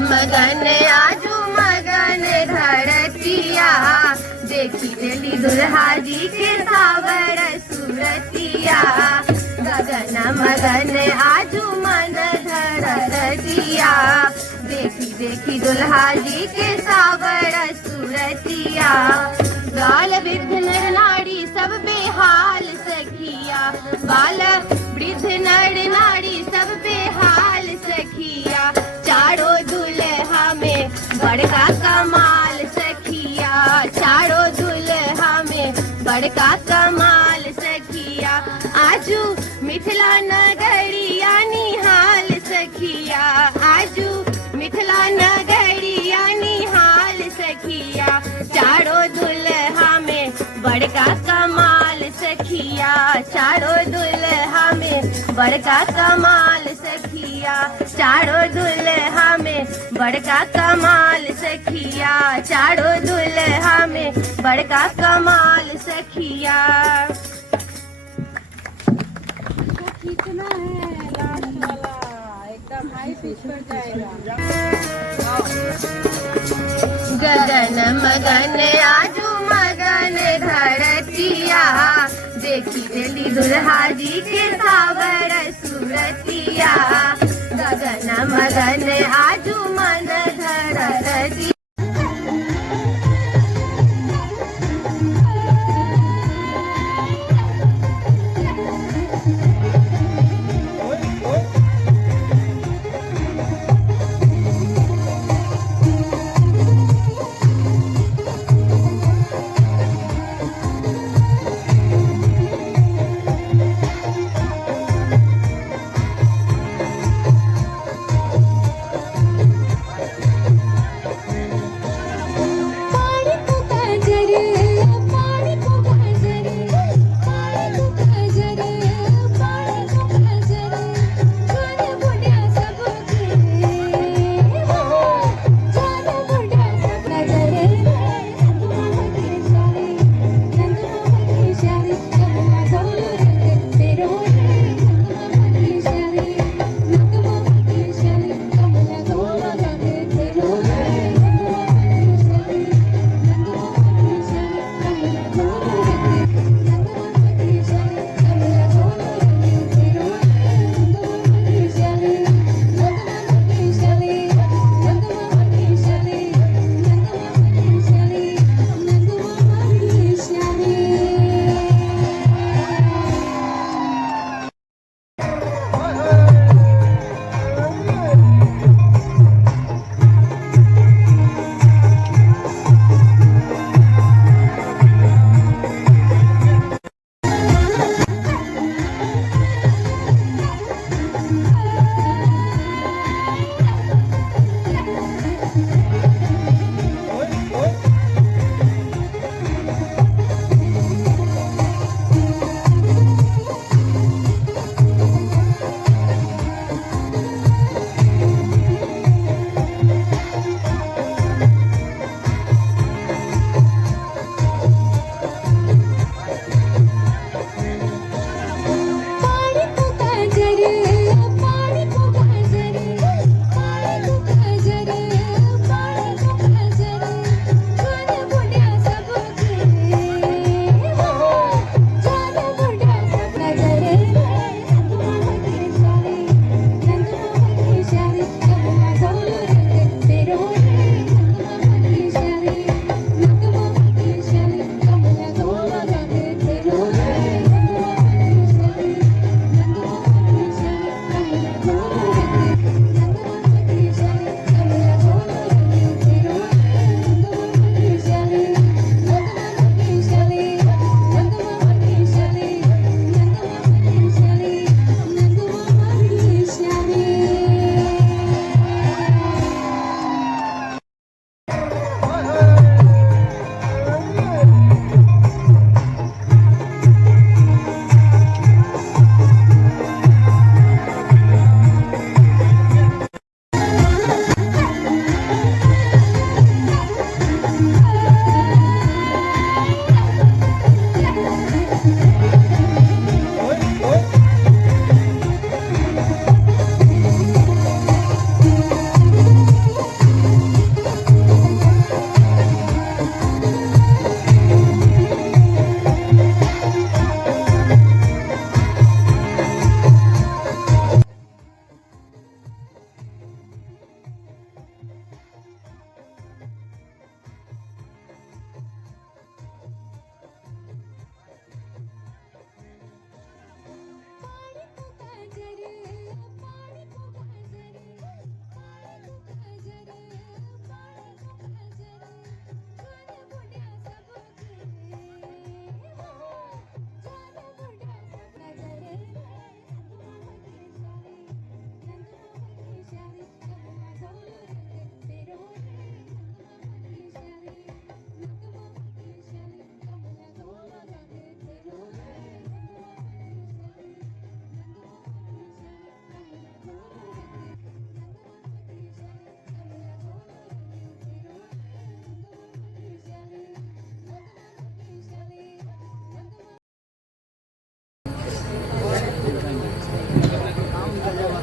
मगन आजू मगन धरतिया, देखी दिली दुल्हा जी के सावर सूरतिया। गगन मगन आजू मन धरतिया, देखी देखी दुल्हा जी के सावर सूरतिया। बाल वृद्ध नर नारी सब बेहाल सखिया, बाल वृद्ध नर नारी सब बेहाल सखिया। चारों दुल्हा में बड़का कमाल सखिया, चारों दुल्हा में बड़का कमाल सखिया। आजू मिथिला नगरिया निहाल सखिया, आजू मिथिला नगरिया निहाल सखिया। चारों दुल्हा में बड़का कमाल सखिया, चारों दुल्हा में बड़का कमाल सखिया। चारों दुल्हा में बड़का कमाल सखिया, चारों दुल्हा में बड़का कमाल सखिया। खींचना है लास्ट वाला, एकदम हाई पिच पर जाएगा। गगन मगन आजू मगन धरतिया, देखी दिली दुल्हा जी के सावर सूरतिया। गगन मगन आजू मन धरतिया।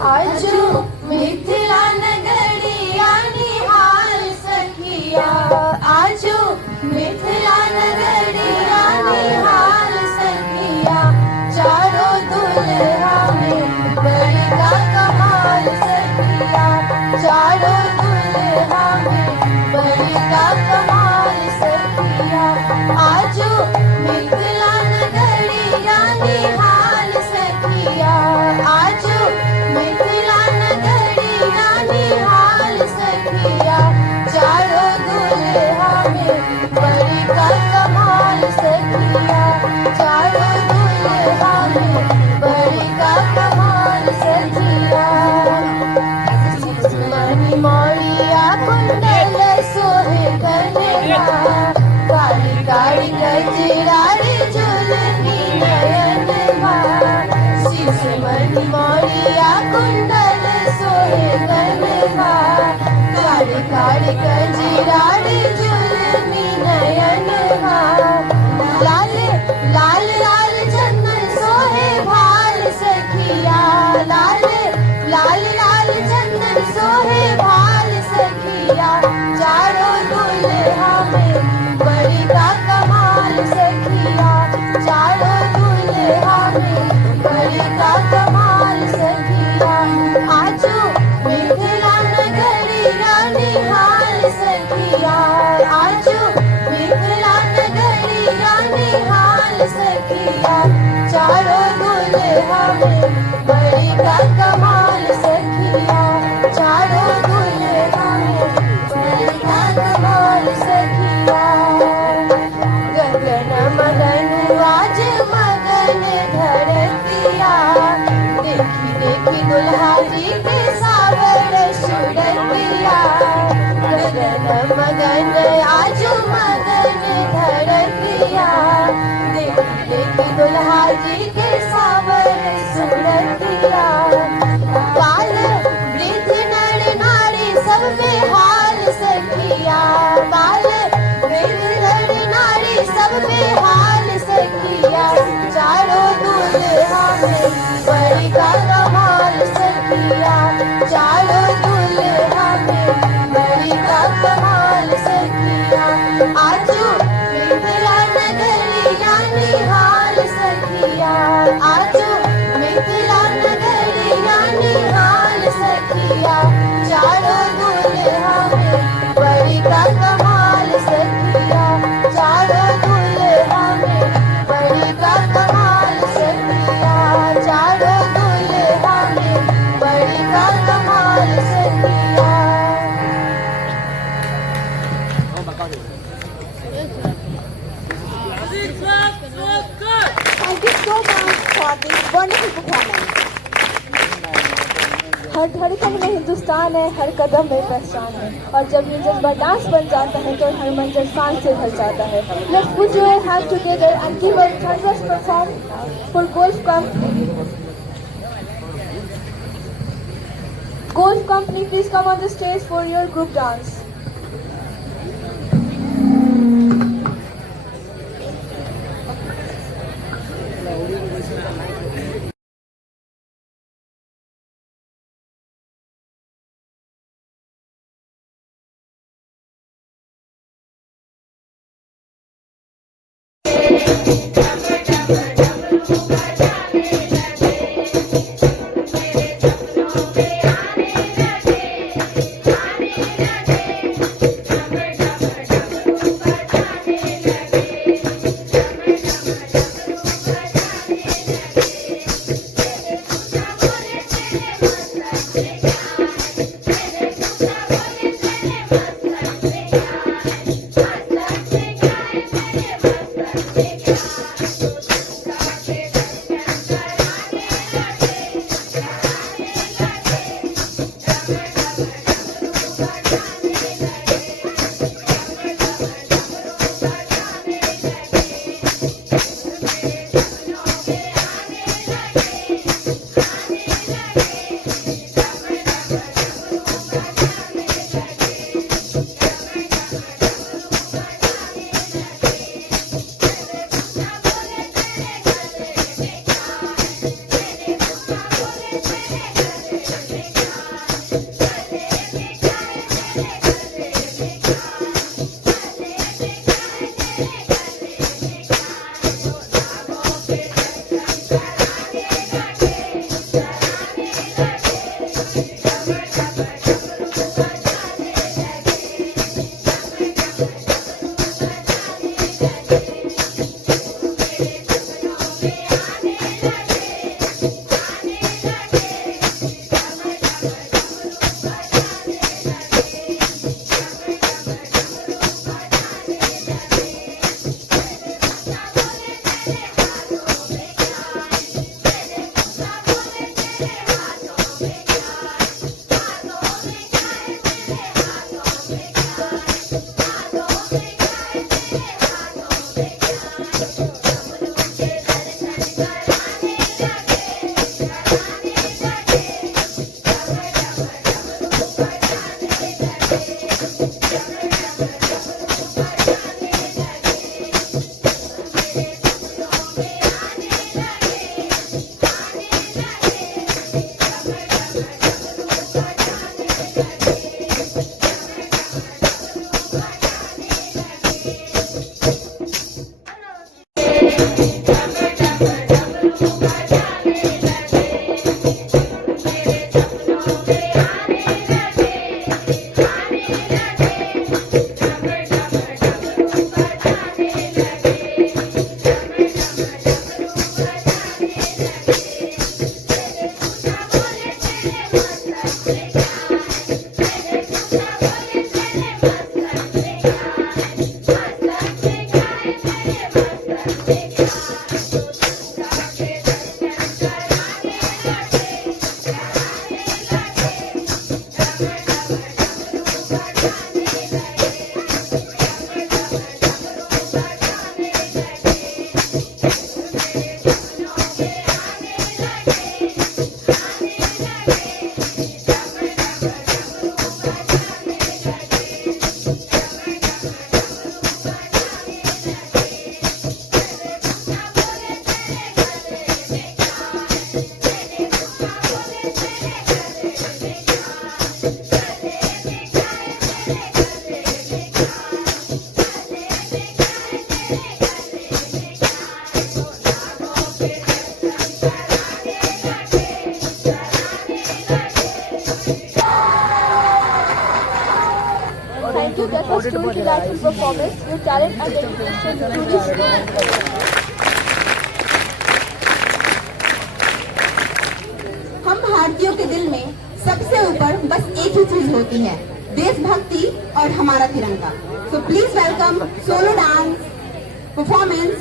आजू मिथिला नगरिया निहाल सखिया आजू मिथिला नगरिया निहाल सखिया चारों दुल्हा में बड़का कमाल सखिया चारों दुल्हा में बड़का कमाल सखिया आजू मिथिला नगरिया निहाल सखिया आजू मिथिला नगरिया निहाल सखिया चारों दुल्हा में बड़का कमाल सखिया चारों दुल्हा में बड़का कमाल सखिया मणि मौलिया कुंडल सोहे कन्या काली काली गजरारी झुलनी नयन शीश मणि मौलिया कुंडल सोहे कन्या काली काली गजरारी झुलनी नयन लाल लाल लाल चंदन सोहे भाल सखिया लाल लाल लाल चंदन सोहे भाल सखिया चारों दुल्हा में बड़का कमाल सखिया चारों दुल्हा में बड़का कमाल सखिया आजू मिथिला नगरिया निहाल सखिया आजू मिथिला नगरिया निहाल सखिया चारों दुल्हा में बड़का कमाल सखिया चारों दुल्हा में बड़का कमाल सखिया गगन मगन आज मगन धरतिया देखी देखी दुल्हा जी के सावर सुरतिया गगन मगन आज मगन धरतिया देखी देखी दुल्हा जी के सावर सुरतिया बाल वृद्ध नर नारी सब बेहाल सखिया बाल वृद्ध नर नारी सब बेहाल सखिया चारों दुल्हा में बड़का कमाल सखिया चारों दुल्हा में बड़का कमाल सखिया आजू मिथिला नगरिया निहाल सखिया आजू मिथिला नगरिया निहाल सखिया चारों दुल्हा में बड़का कमाल सखिया चारों दुल्हा में बड़का कमाल सखिया चारों दुल्हा में बड़का कमाल सखिया Thank you so much for this wonderful performance. हर धड़कन में हिंदुस्तान है, हर कदम में पहचान है, और जब ये जज्बा डांस बन जाता है तो हर मंजर शान से भर जाता है. Let's put your hands together and give a thunderous perform for Golf Company. Golf Company, please come on the stage for your group dance. Thank you, Tessa, for your delightful performance. Your talent and dedication truly speak. हम भारतीयों के दिल में सबसे ऊपर बस एक ही चीज होती है, देशभक्ति और हमारा तिरंगा। So please welcome solo dance performance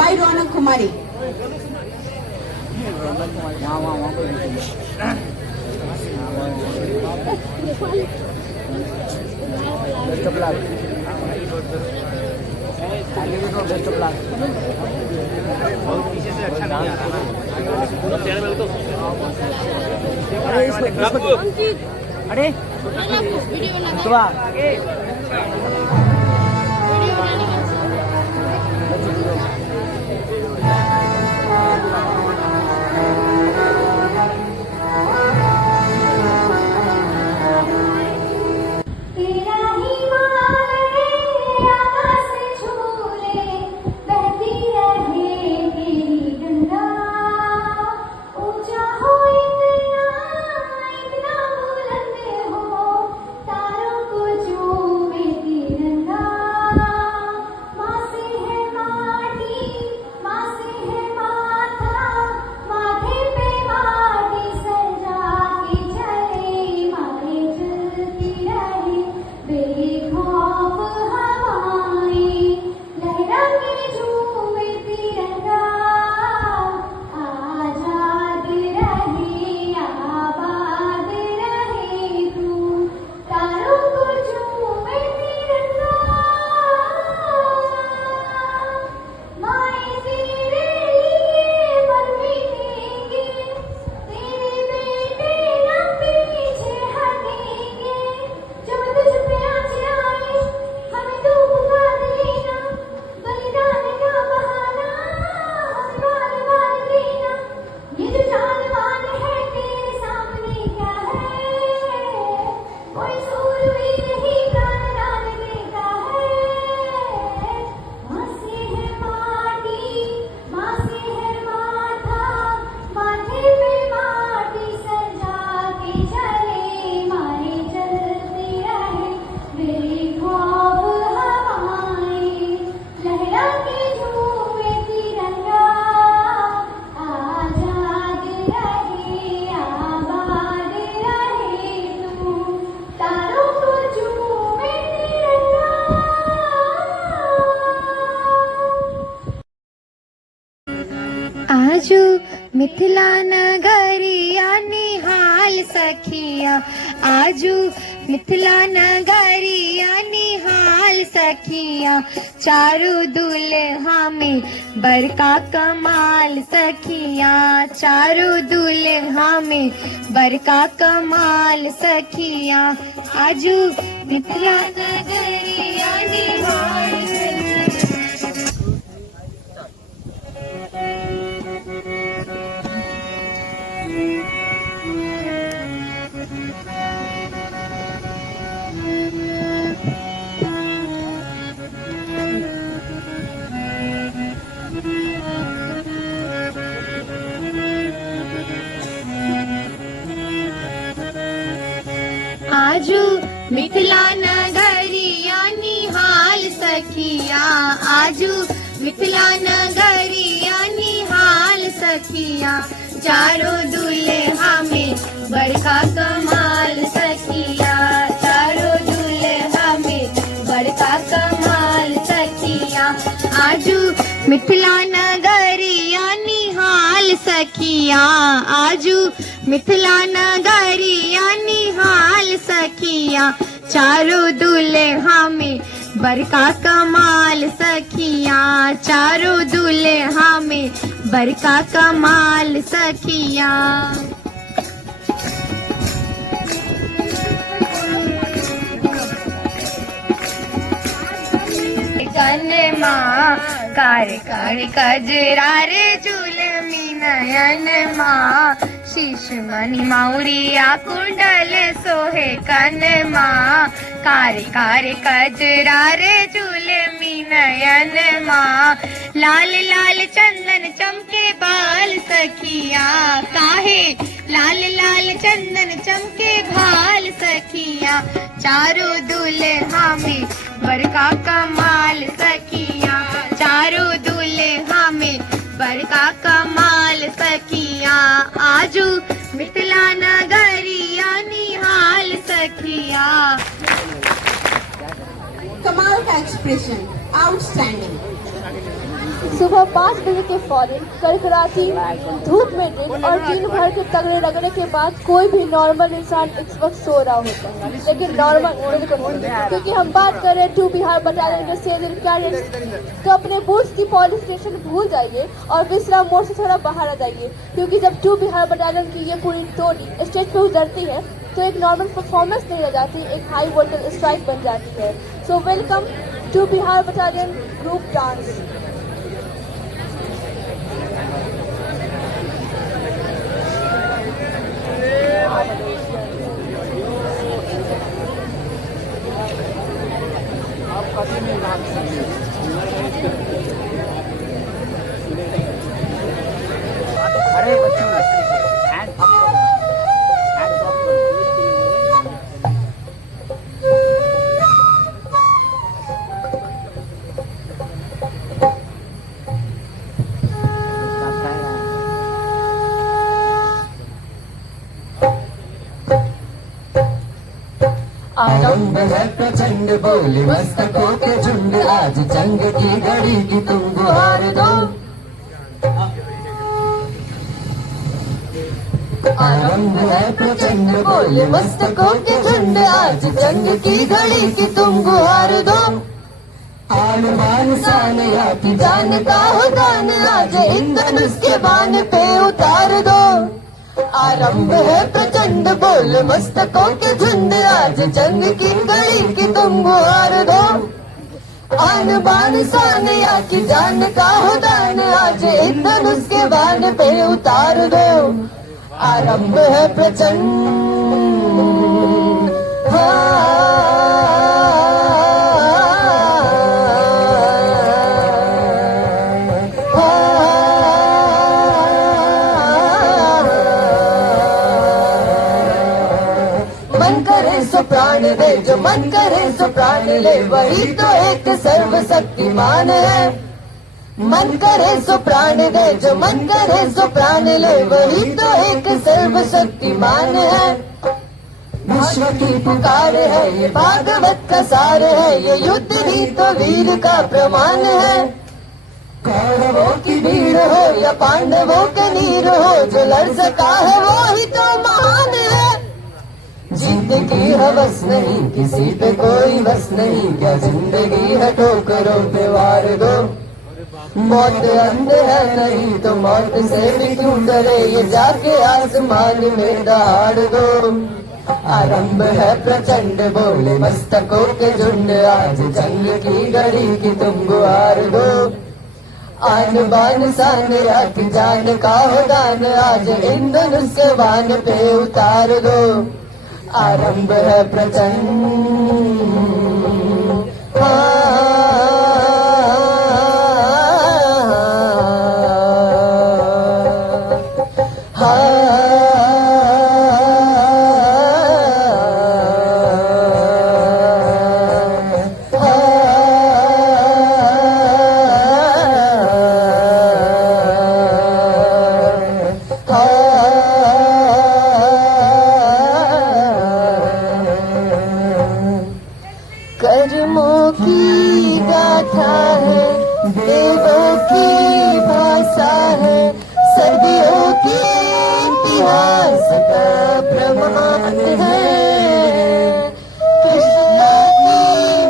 by Raunak Kumari. Best of luck. Best of luck. पीछे से अच्छा नहीं आ रहा ना। अरे तारों को जो सखिया आजू मिथिला नगरिया निहाल सखिया चारू दुल्हा में बरका कमाल सखिया चारू दुल्हा में बरका कमाल सखिया आजू मिथिला नगरिया निहाल आजू मिथिला नगरिया निहाल सखिया आजू मिथिला नगरिया निहाल सखिया चारों दुल्हा में बड़का कमाल सखिया चारों दुल्हा में बड़का कमाल सखिया आजू मिथिला नगरिया निहाल सखिया आजू मिथिला नगरिया निहाल सखिया चारों दुल्हा में बड़का कमाल सखिया चारों दुल्हा में बड़का कमाल सखिया कनमा कार कार कजरा रे जुलमी नयन माँ शीश मणि माउरिया कुंडल सोहे कनमा कार कार कजरा रे जुलमी नयन माँ लाल लाल चंदन चमके बाल सखिया काहे लाल लाल चंदन चमके भाल सखिया चारों दुल्हा में बड़का कमाल सखिया चारों दुल्हा में बड़का कमाल सखिया आजू मिथिला नगरिया निहाल सखिया कमाल का एक्सप्रेशन आउटस्टैंडिंग। सुबह 5 बजे के फौरन कड़कड़ाती धूप में दिन और दिन भर के तगड़े रगड़े के बाद कोई भी नॉर्मल इंसान इस वक्त सो रहा होता है, लेकिन नॉर्मल बिल्कुल नहीं, क्योंकि हम बात कर रहे हैं 2 बिहार बटालियन के सेलिंग कैडेट्स। तो अपने बूथ की पुलिस स्टेशन भूल जाइए और विश्राम मोड से थोड़ा बाहर आ जाइए, क्योंकि जब 2 बिहार बटालियन की ये पूरी टोली स्टेज पे उतरती है तो एक नॉर्मल परफॉर्मेंस नहीं रह जाती, एक हाई वोल्टेज स्ट्राइक बन जाती है। So welcome 2 Bihar battalion group dance. अरे बच्चों हैंड अप करो, हैंड अप करो। आरंभ है प्रचंड बोले मस्तकों के झुंड आज जंग की घड़ी की तुम गुहार दो। आरंभ है प्रचंड बोले मस्तकों के झुंड आज जंग की घड़ी की तुम गुहार दो। आन बान शान या की जान का हो दान आज इन धनुष के बान पे उतार दो। आरंभ है प्रचंड बोल मस्तकों के झुंड आज जंग की घड़ी की तुम गुहार दो। आन बान शान या की जान का हो दान आज इन धनुष के बान पे उतार दो। आरंभ है प्रचंड मन करे सो प्राण दे जो मन करे सो प्राण ले वही तो एक सर्वशक्तिमान है। मन करे सो प्राण दे जो मन करे सो प्राण ले वही तो एक सर्वशक्तिमान है। विश्व की पुकार है ये भागवत का सार है ये युद्ध ही तो वीर का प्रमाण है। कौरवों की भीड़ हो या पांडवों के नीर हो जो लड़ सका है वो ही तो महान है। जीत की हवस नहीं, किसी पे कोई बस नहीं, क्या जिंदगी है ठोकरों पे वार दो। मौत अंध है नहीं तो मौत से भी क्यों डरे, ये जाके आसमान में दहाड़ दो। आरंभ है प्रचंड बोले मस्तकों के झुंड, आज जंग की घड़ी की तुम गुहार दो। आन बान शान रात जान का हो दान, आज ईंधन उसके बान पे उतार दो। आरंभ है प्रचंड कर्मों की गाथा है, देवों की भाषा है, सदियों की इतिहास का प्रमाण है। कृष्ण की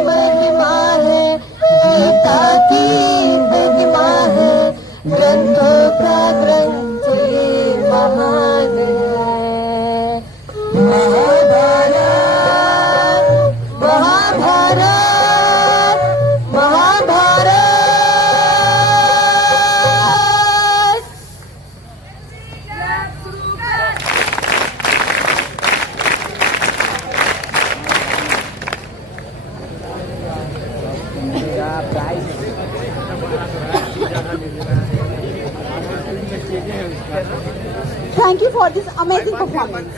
महिमा है, गीता की महिमा है, ग्रंथों का ग्रंथ ये महान है। Mahabharat Thank you for this amazing performance.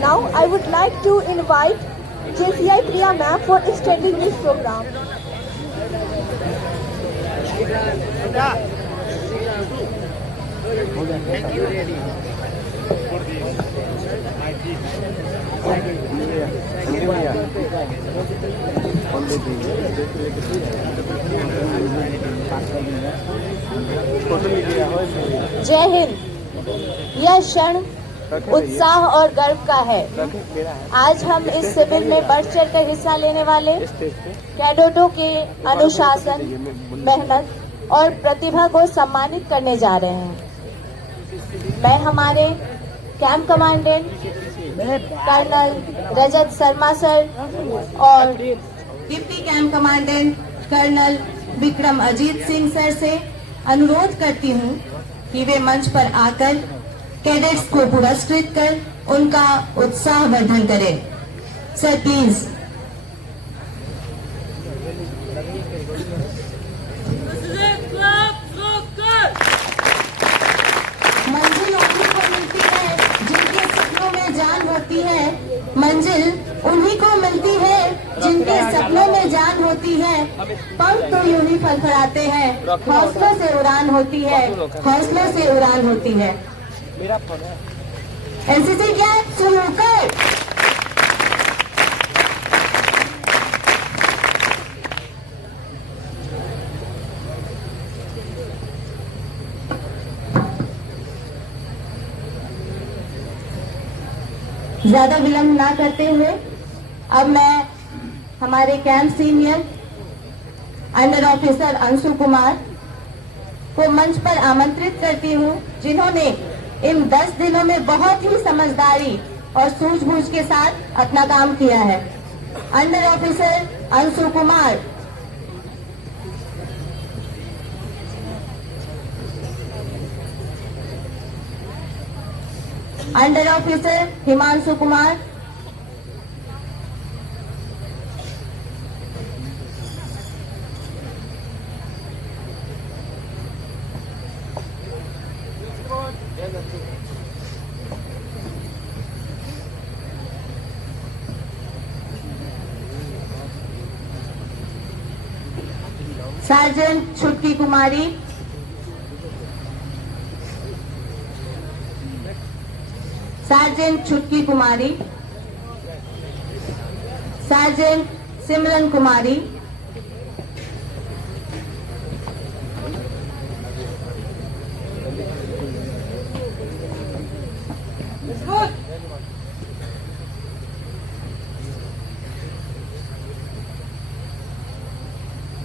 Now I would like to invite JCI Priya ma'am for extending this program. जय हिंद। यह क्षण उत्साह और गर्व का है। आज हम इस शिविर में बढ़ चढ़ कर हिस्सा लेने वाले कैडेटों के अनुशासन, मेहनत और प्रतिभा को सम्मानित करने जा रहे हैं। मैं हमारे camp commandant colonel Rajat Sharma sir और deputy camp commandant colonel Vikram Ajit Singh sir से अनुरोध करती हूँ कि वे मंच पर आकर कैडेट्स को पुरस्कृत कर उनका उत्साह वर्धन करें। Sir please. मंजिल उन्हीं को मिलती है जिनके सपनों में जान होती है। मंजिल उन्हीं को मिलती है जिनके सपनों में जान होती है। पंख तो यूं ही फड़फड़ाते हैं, हौसलों से उड़ान होती है, हौसलों से उड़ान होती है। एनसीसी कैंप शुरू कर। ज्यादा विलंब ना करते हुए अब मैं हमारे camp senior under officer Anshu Kumar को मंच पर आमंत्रित करती हूँ, जिन्होंने इन 10 दिनों में बहुत ही समझदारी और सूझबूझ के साथ अपना काम किया है। Under officer Anshu Kumar. Under officer Himanshu Kumar. Sergeant Chhutki Kumari. Sergeant Chhutki Kumari. Sergeant Simran Kumari.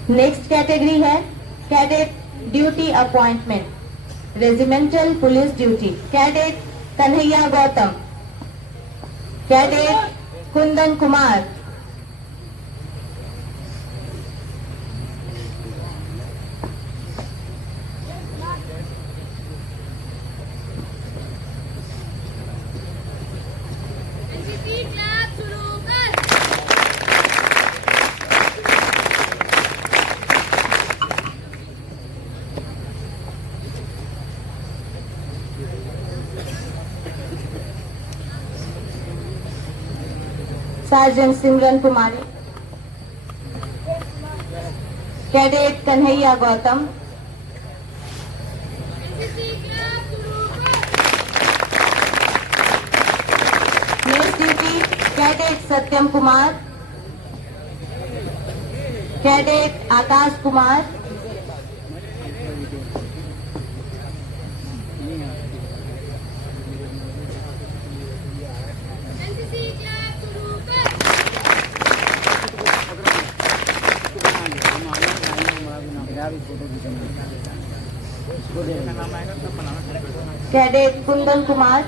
Next category है cadet duty appointment, regimental police duty. Cadet Kanhaiya Gautam, cadet Kundan Kumar, sergeant Simran Kumari, cadet Kanhaiya Gautam, next duty cadet Satyam Kumar, cadet Akash Kumar, cadet Kundan Kumar,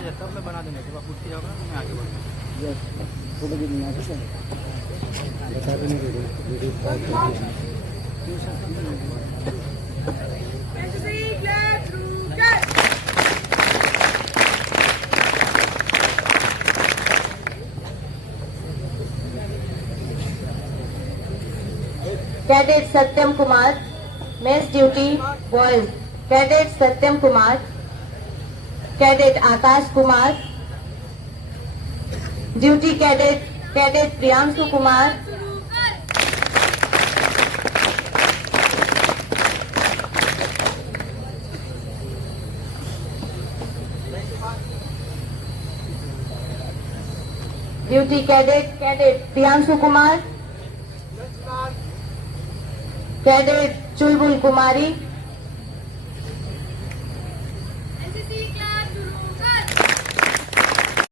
cadet Satyam Kumar, mess duty boys, cadet Satyam Kumar, cadet Akash Kumar, duty cadet Priyanshu Kumar, duty cadet Priyanshu Kumar, cadet चुलबुल कुमारी,